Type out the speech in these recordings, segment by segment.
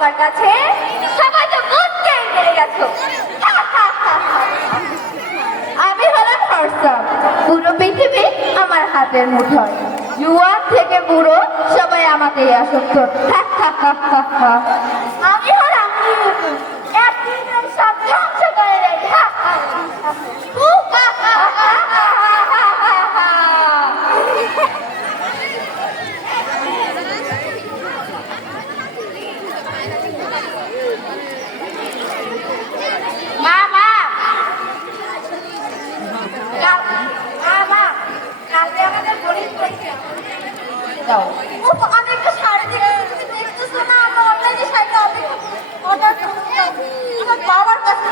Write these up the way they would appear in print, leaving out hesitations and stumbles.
আমার কাছে সবাই তো বুঝতেই পেরে গেছো। আমি হলাম হর্ষম, পুরো পৃথিবী আমার হাতের মুঠোয়, জুয়ান থেকে বুড়ো সবাই আমাকেই আসক্ত। আমি হলাম একদিনের সব ধ্বংস করে দেয়। মা মা কালকে আমাদের গণিত পরীক্ষা দাও। আমি একটা শাড়ি দেখতে দেখতেছো না, আমরা অনলাইনে শাড়িটা অর্ডার করতে আমার বাবার কাছে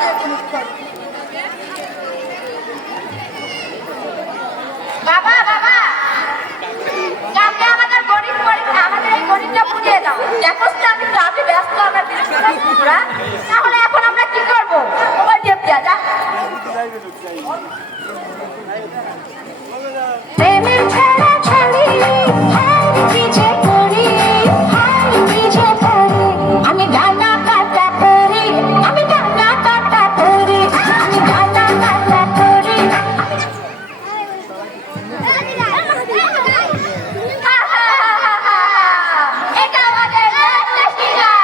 বাবা বাবা কালকে আমাদের গণিত পরীক্ষা, আমাদের এই গণিতটা বুঝিয়ে দাও। দেখো আমি কাজে ব্যস্ত, আমার পুরা, তাহলে এখন আমরা কি করবো? মোবাইল টেপ দেওয়া যাক। প্রেমের ছাড়া ছাড়ি পিছে করি, পিছে করি আমি ডানা কাটা করি, আমি ডানা কাটা করি, আমি ডানা কাটা করি। এটা আমাদের দেশি গান।